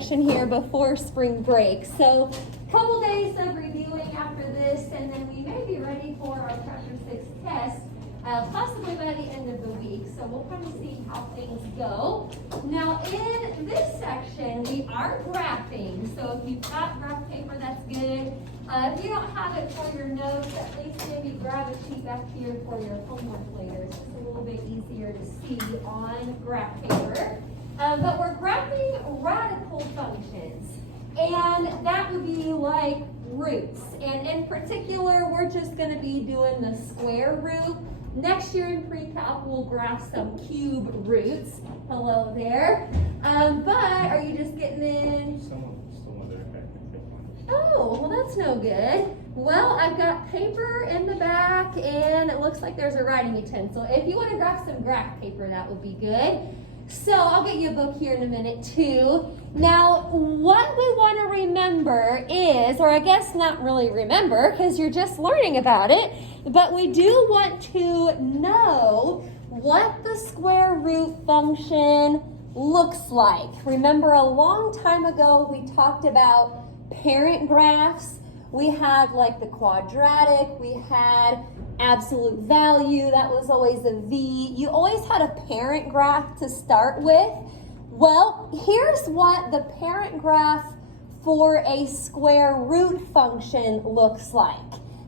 section here before spring break. So a couple days of reviewing after this, and then we may be ready for our Chapter 6 test, possibly by the end of the week. So we'll kind of see how things go. Now in this section, we are graphing. So if you've got graph paper, that's good. If you don't have it for your notes, at least maybe grab a sheet back here for your homework later. It's just a little bit easier to see on graph paper. But we're graphing radical functions. And that would be like roots. And in particular, we're just going to be doing the square root. Next year in pre-calc, we'll graph some cube roots. Hello there. But are you just getting in? Some of their Oh, well that's no good. Well, I've got paper in the back and it looks like there's a writing utensil. If you want to grab some graph paper, that would be good. So I'll get you a book here in a minute too. Now, what we want to remember is, or I guess not really remember because you're just learning about it, but we do want to know what the square root function looks like. Remember a long time ago we talked about parent graphs. We had like the quadratic, we had absolute value, that was always a V. You always had a parent graph to start with. Well, here's what the parent graph for a square root function looks like.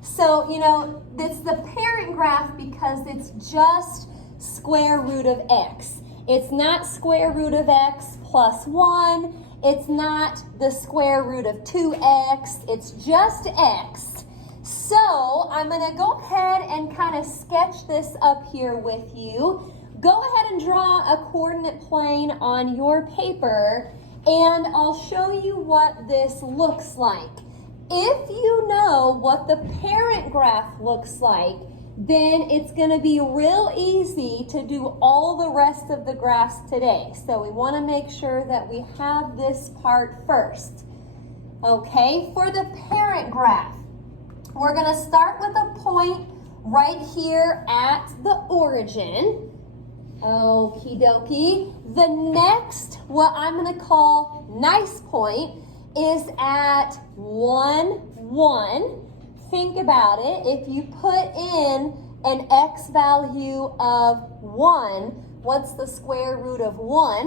So, you know, it's the parent graph because it's just square root of x. It's not square root of x plus 1. It's not the square root of 2x. It's just x. So I'm going to go ahead and kind of sketch this up here with you. Go ahead and draw a coordinate plane on your paper, and I'll show you what this looks like. If you know what the parent graph looks like, then it's going to be real easy to do all the rest of the graphs today. So we want to make sure that we have this part first. Okay, for the parent graph, we're going to start with a point right here at the origin. Okie dokie. The next, what I'm going to call nice point, is at 1, 1. Think about it. If you put in an x value of 1, what's the square root of 1?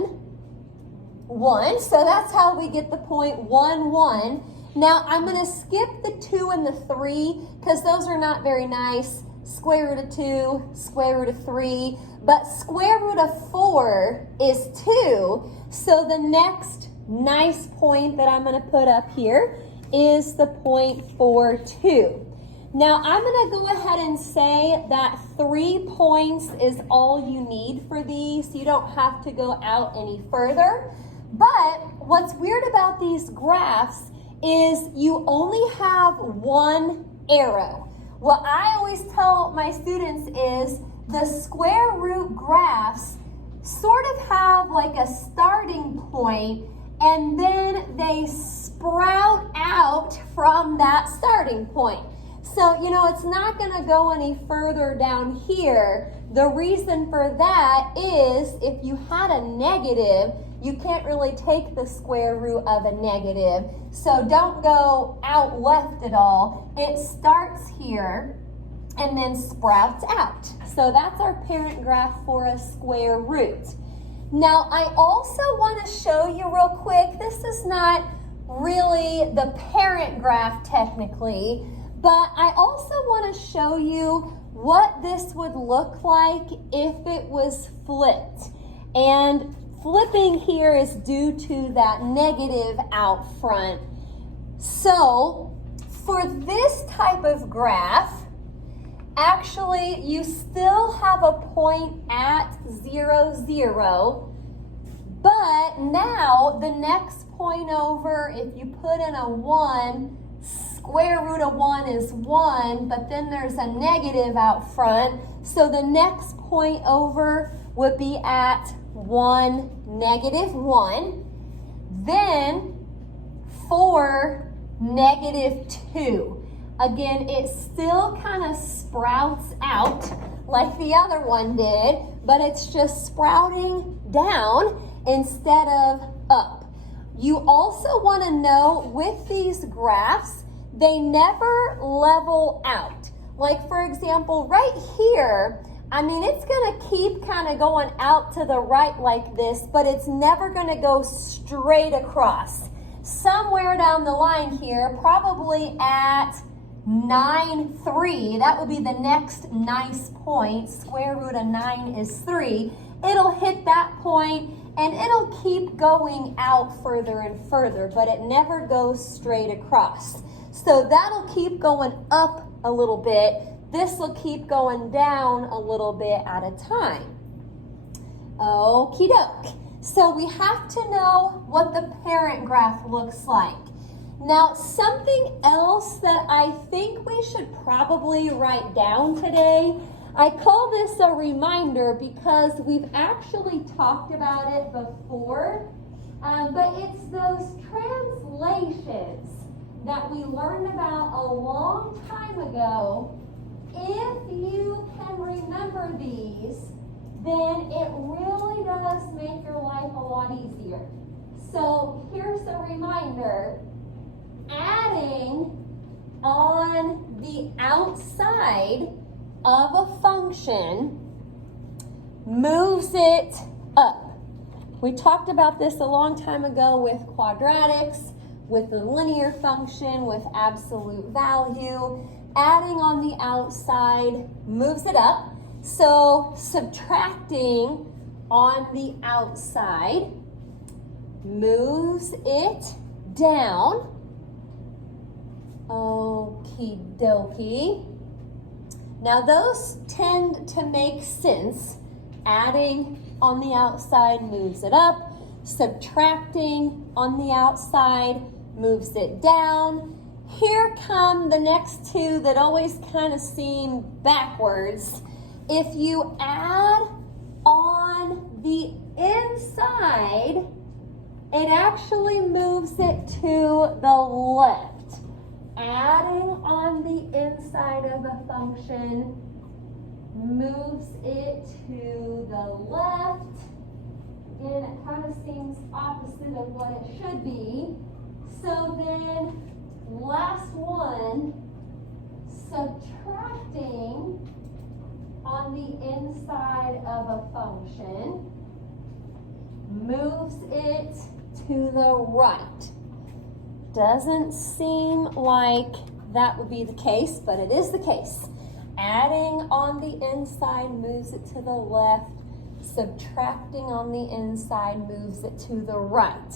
1. So that's how we get the point 1, 1. Now I'm going to skip the 2 and the 3 because those are not very nice. Square root of 2, square root of 3. But square root of 4 is 2. So the next nice point that I'm going to put up here is the point 4, 2. Now I'm going to go ahead and say that 3 points is all you need for these. You don't have to go out any further. But what's weird about these graphs is you only have one arrow. What I always tell my students is the square root graphs sort of have like a starting point and then they sprout out from that starting point. So, you know, it's not going to go any further down here. The reason for that is if you had a negative, you can't really take the square root of a negative. So don't go out left at all. It starts here and then sprouts out. So that's our parent graph for a square root. Now, I also want to show you real quick, this is not really the parent graph technically, but I also want to show you what this would look like if it was flipped. And flipping here is due to that negative out front. So for this type of graph, actually you still have a point at 0, 0, but now the next point over, if you put in a 1, square root of 1 is 1, but then there's a negative out front. So the next point over would be at 1, negative 1. Then for negative 2. Again, it still kind of sprouts out like the other one did, but it's just sprouting down instead of up. You also want to know with these graphs, they never level out. Like for example, right here, I mean, it's going to keep kind of going out to the right like this, but it's never going to go straight across. Somewhere down the line here, probably at 9, 3, that would be the next nice point. Square root of 9 is 3. It'll hit that point and it'll keep going out further and further, but it never goes straight across. So that'll keep going up a little bit. This will keep going down a little bit at a time. Okie doke. So we have to know what the parent graph looks like. Now, something else that I think we should probably write down today, I call this a reminder because we've actually talked about it before, but it's those translations that we learned about a long time ago. If you can remember these, then it really does make your life a lot easier. So here's a reminder. Adding on the outside of a function moves it up. We talked about this a long time ago with quadratics, with the linear function, with absolute value. Adding on the outside moves it up. So subtracting on the outside moves it down. Okie dokie. Now those tend to make sense. Adding on the outside moves it up. Subtracting on the outside moves it down. Here come the next two that always kind of seem backwards. If you add on the inside, it actually moves it to the left. Adding on the inside of a function moves it to the left. And it kind of seems opposite of what it should be. So then, last one, subtracting on the inside of a function moves it to the right. Doesn't seem like that would be the case, but it is the case. Adding on the inside moves it to the left. Subtracting on the inside moves it to the right.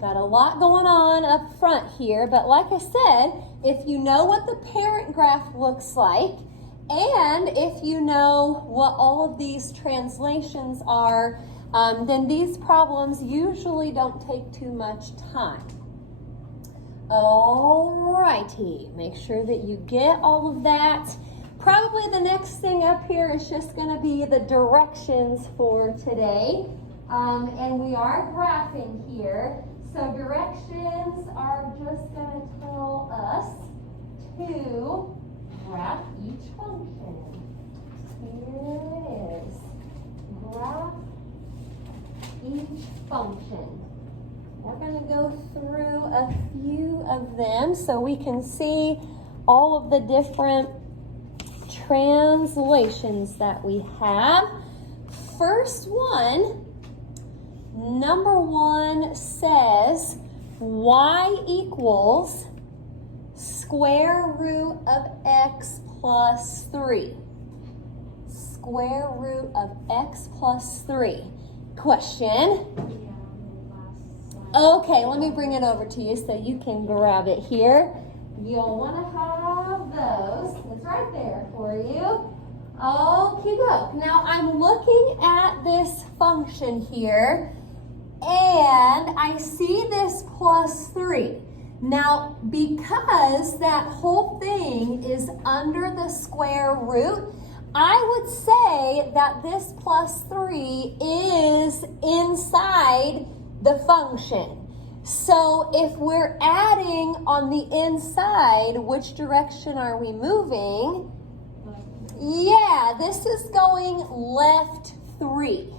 Got a lot going on up front here, but like I said, if you know what the parent graph looks like, and if you know what all of these translations are, then these problems usually don't take too much time. Alrighty, make sure that you get all of that. Probably the next thing up here is just going to be the directions for today. And we are graphing here. So directions are just going to tell us to graph each function. Here it is. Graph each function. We're going to go through a few of them so we can see all of the different translations that we have. First one, number 1 says y equals square root of x plus 3. Square root of x plus 3. Question. Okay, let me bring it over to you so you can grab it here. You'll want to have those. It's right there for you. Okie doke. Now I'm looking at this function here, and I see this plus 3. Now, because that whole thing is under the square root, I would say that this plus 3 is inside the function. So if we're adding on the inside, which direction are we moving? Yeah, this is going left 3.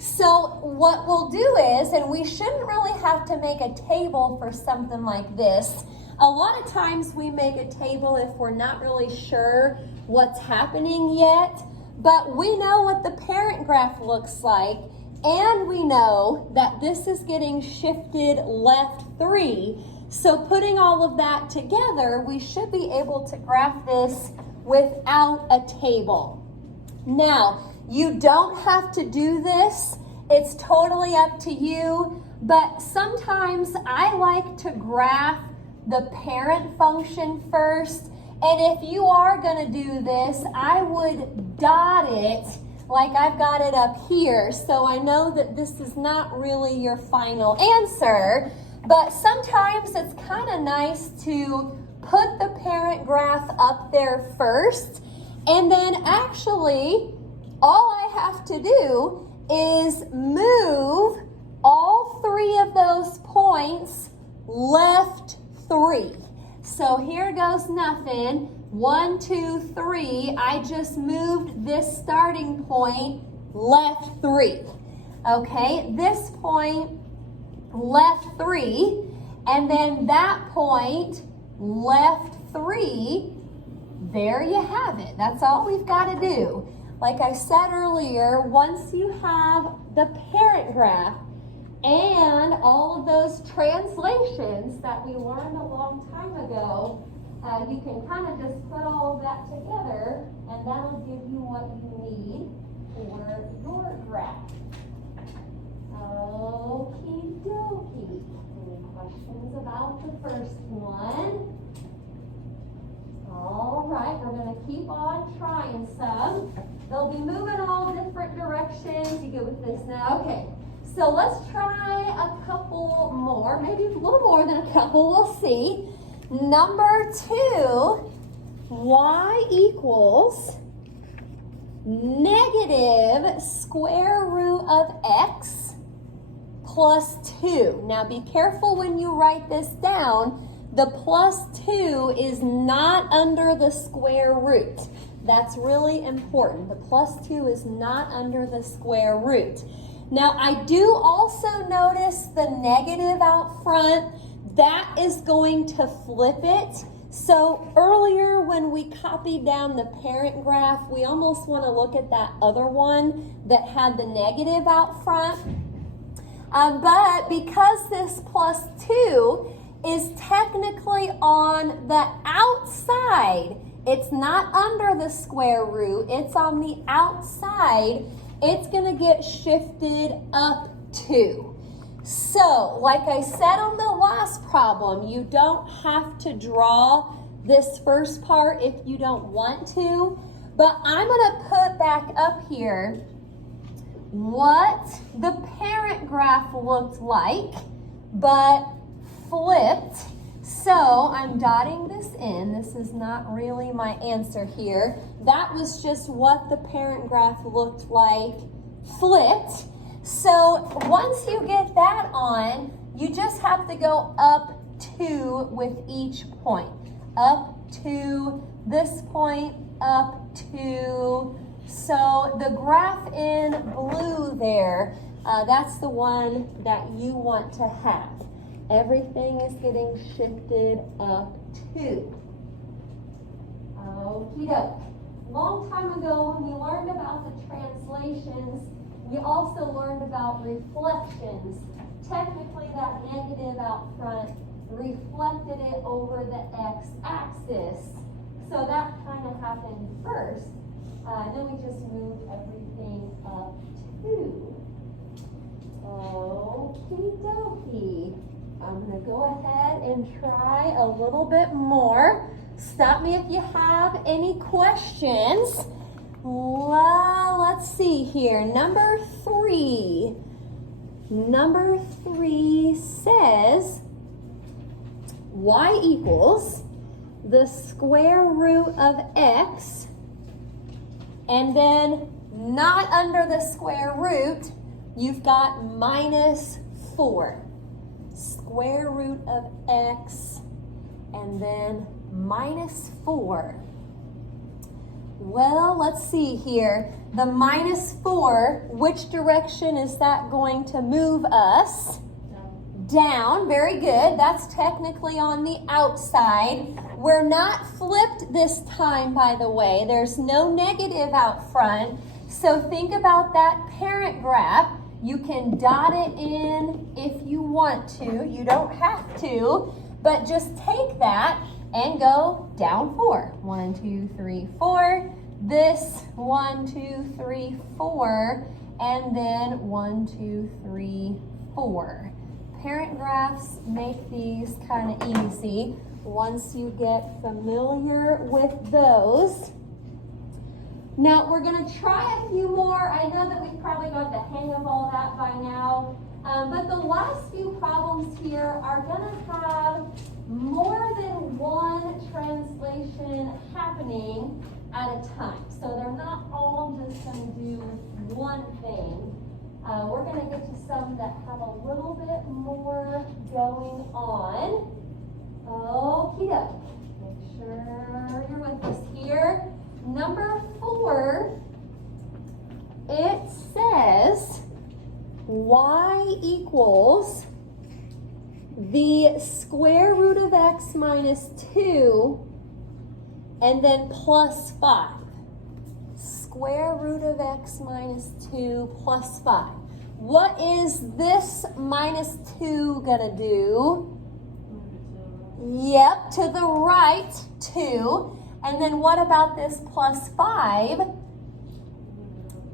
So what we'll do is, and we shouldn't really have to make a table for something like this. A lot of times we make a table if we're not really sure what's happening yet, but we know what the parent graph looks like, and we know that this is getting shifted left 3. So putting all of that together, we should be able to graph this without a table. Now, you don't have to do this. It's totally up to you, but sometimes I like to graph the parent function first, and if you are going to do this, I would dot it like I've got it up here, so I know that this is not really your final answer, but sometimes it's kind of nice to put the parent graph up there first, and then actually all I have to do is move all 3 of those points left 3. So here goes nothing. 1, 2, 3. I just moved this starting point left 3. Okay, this point left 3, and then that point left 3. There you have it. That's all we've got to do. Like I said earlier, once you have the parent graph and all of those translations that we learned a long time ago, you can kind of just put all of that together, and that'll give you what you need for your graph. Okie dokie. Any questions about the first one? All right, we're going to keep on trying some. They'll be moving all different directions. You good with this now? Okay, so let's try a couple more, maybe a little more than a couple, we'll see. Number 2, y equals negative square root of x plus 2. Now be careful when you write this down. The plus 2 is not under the square root. That's really important. The plus 2 is not under the square root. Now I do also notice the negative out front. That is going to flip it. So earlier when we copied down the parent graph, we almost want to look at that other one that had the negative out front. But because this plus 2 is technically on the outside, it's not under the square root, it's on the outside, it's going to get shifted up 2. So, like I said on the last problem, you don't have to draw this first part if you don't want to, but I'm going to put back up here what the parent graph looked like, but flipped. So I'm dotting this in. This is not really my answer here. That was just what the parent graph looked like flipped. So once you get that on, you just have to go up 2 with each point. Up 2, this point, up 2. So the graph in blue there, that's the one that you want to have. Everything is getting shifted up 2. Okie doke. Long time ago when we learned about the translations, we also learned about reflections. Technically that negative out front reflected it over the x-axis. So that kind of happened first. Then we just moved everything up 2. Okie dokie. I'm going to go ahead and try a little bit more. Stop me if you have any questions. Let's see here. Number 3. Number 3 says y equals the square root of x, and then not under the square root, you've got minus 4. Square root of x, and then minus 4. Well, let's see here. The -4, which direction is that going to move us? Down. Very good. That's technically on the outside. We're not flipped this time, by the way. There's no negative out front. So think about that parent graph. You can dot it in if you want to. You don't have to, but just take that and go down 4. 1, 2, 3, 4. This 1, 2, 3, 4, and then 1, 2, 3, 4. Parent graphs make these kind of easy once you get familiar with those. Now we're going to try a few more. I know that we've probably got the hang of all that by now, but the last few problems here are going to have more than one translation happening at a time. So they're not all just going to do one thing. We're going to get to some that have a little bit more going on. Okie doke. Make sure you're with us here. Number 4, it says y equals the square root of x minus 2 and then plus 5. Square root of x minus 2 plus 5. What is this minus 2 gonna do? Yep, to the right 2. And then what about this plus 5?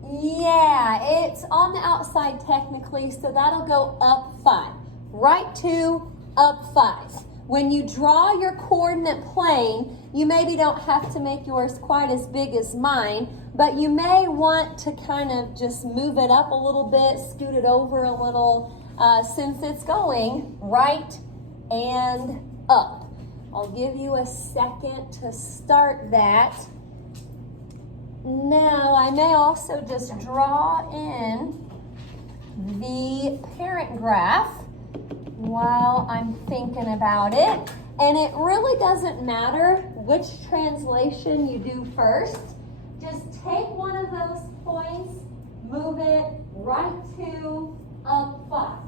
Yeah, it's on the outside technically, so that'll go up 5. Right 2, up 5. When you draw your coordinate plane, you maybe don't have to make yours quite as big as mine, but you may want to kind of just move it up a little bit, scoot it over a little, since it's going right and up. I'll give you a second to start that. Now, I may also just draw in the parent graph while I'm thinking about it. And it really doesn't matter which translation you do first. Just take one of those points, move it right 2, up 5.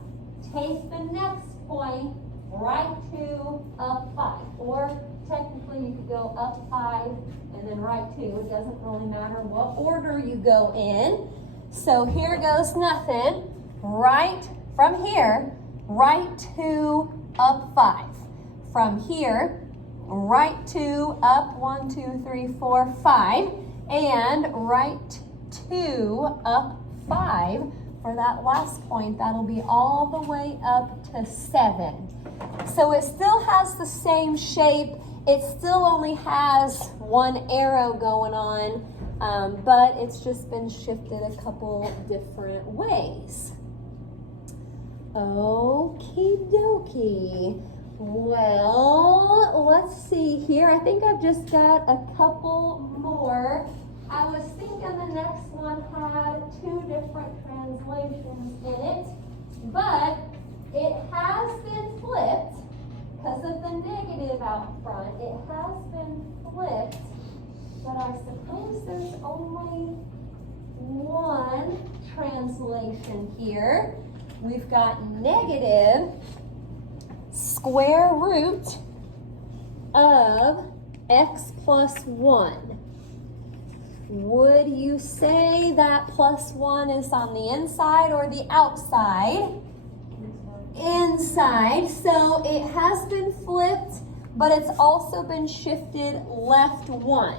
Take the next point, right 2, up 5. Or technically you could go up 5 and then right 2. It doesn't really matter what order you go in. So here goes nothing. Right from here, right 2, up 5. From here, right 2, up 1, 2, 3, 4, 5. And right 2, up 5. For that last point, that'll be all the way up to 7. So it still has the same shape. It still only has one arrow going on, but it's just been shifted a couple different ways. Okie dokie. Well, let's see here. I think I've just got a couple more. I was thinking the next one had 2 different translations in it, but it has been flipped because of the negative out front. It has been flipped, but I suppose there's only one translation here. We've got negative square root of x plus 1. Would you say that plus 1 is on the inside or the outside? Inside. So it has been flipped, but it's also been shifted left 1.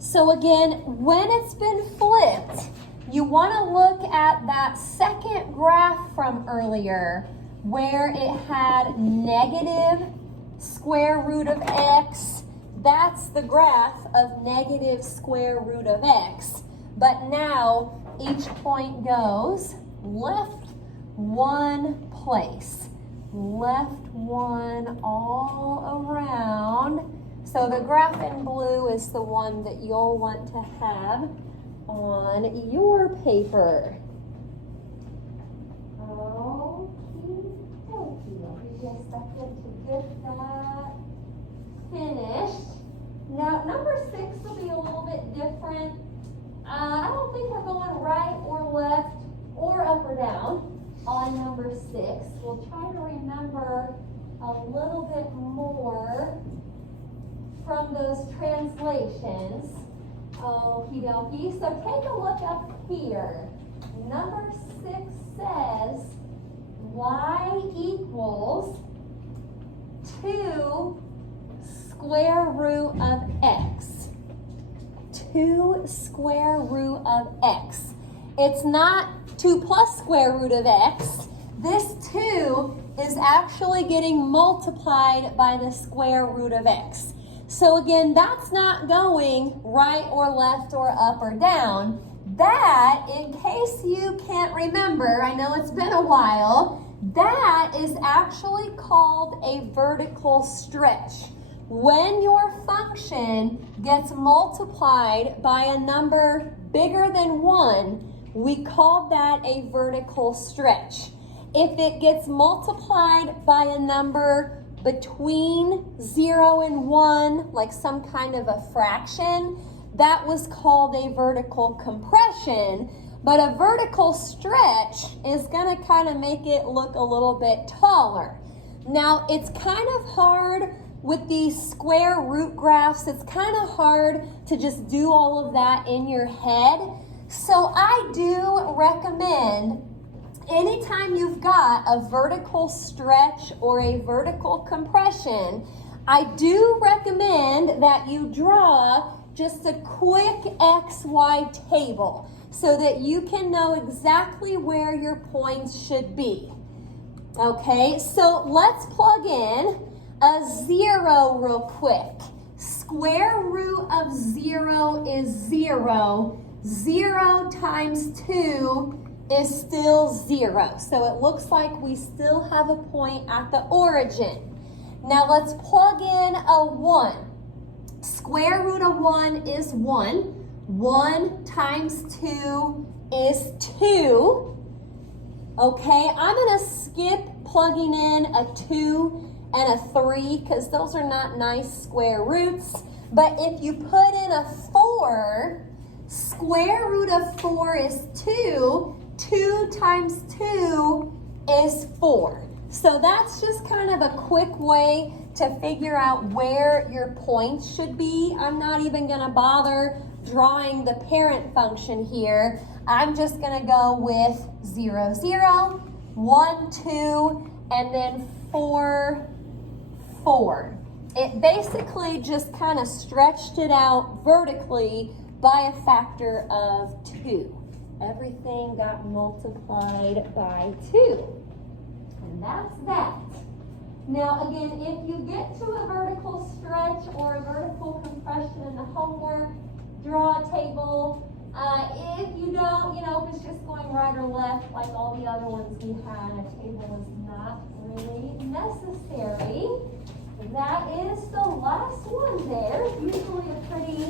So again, when it's been flipped, you want to look at that second graph from earlier where it had negative square root of x. That's the graph of negative square root of x. But now each point goes left 1 place. Left 1 all around. So the graph in blue is the one that you'll want to have on your paper. Okie dokie. I'll give you a second to get that finished. Now, number 6 will be a little bit different. I don't think we're going right or left or up or down on number 6. We'll try to remember a little bit more from those translations. Okie dokie. So take a look up here. Number 6 says y equals 2 square root of x. 2 square root of x. It's not 2 plus square root of x. This 2 is actually getting multiplied by the square root of x. So again, that's not going right or left or up or down. That, in case you can't remember, I know it's been a while, that is actually called a vertical stretch. When your function gets multiplied by a number bigger than 1, we call that a vertical stretch. If it gets multiplied by a number between 0 and 1, like some kind of a fraction, that was called a vertical compression. But a vertical stretch is going to kind of make it look a little bit taller. Now, it's kind of hard with these square root graphs. It's kind of hard to just do all of that in your head. So I do recommend anytime you've got a vertical stretch or a vertical compression, I do recommend that you draw just a quick XY table so that you can know exactly where your points should be. Okay, so let's plug in a 0 real quick. Square root of 0 is 0. 0 times 2 is still 0. So it looks like we still have a point at the origin. Now let's plug in a 1. Square root of 1 is 1. 1 times 2 is 2. Okay, I'm going to skip plugging in a 2 and a 3 because those are not nice square roots. But if you put in a 4, square root of 4 is 2. 2 times 2 is 4. So that's just kind of a quick way to figure out where your points should be. I'm not even going to bother drawing the parent function here. I'm just going to go with 0, 0, 1, 2, and then 4, 4. It basically just kind of stretched it out vertically by a factor of 2. Everything got multiplied by 2. And that's that. Now again, if you get to a vertical stretch or a vertical compression in the homework, draw a table. If you don't, if it's just going right or left like all the other ones we had, a table is not really necessary. That is the last one there. Usually a pretty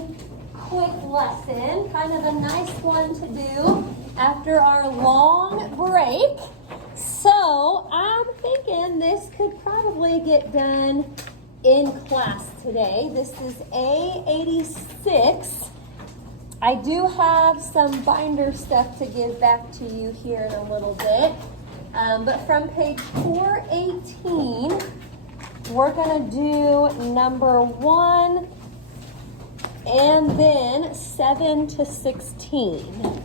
quick lesson, kind of a nice one to do after our long break. So I'm thinking this could probably get done in class today. This is A86. I do have some binder stuff to give back to you here in a little bit. But from page 418, we're going to do number 1 and then 7 to 16.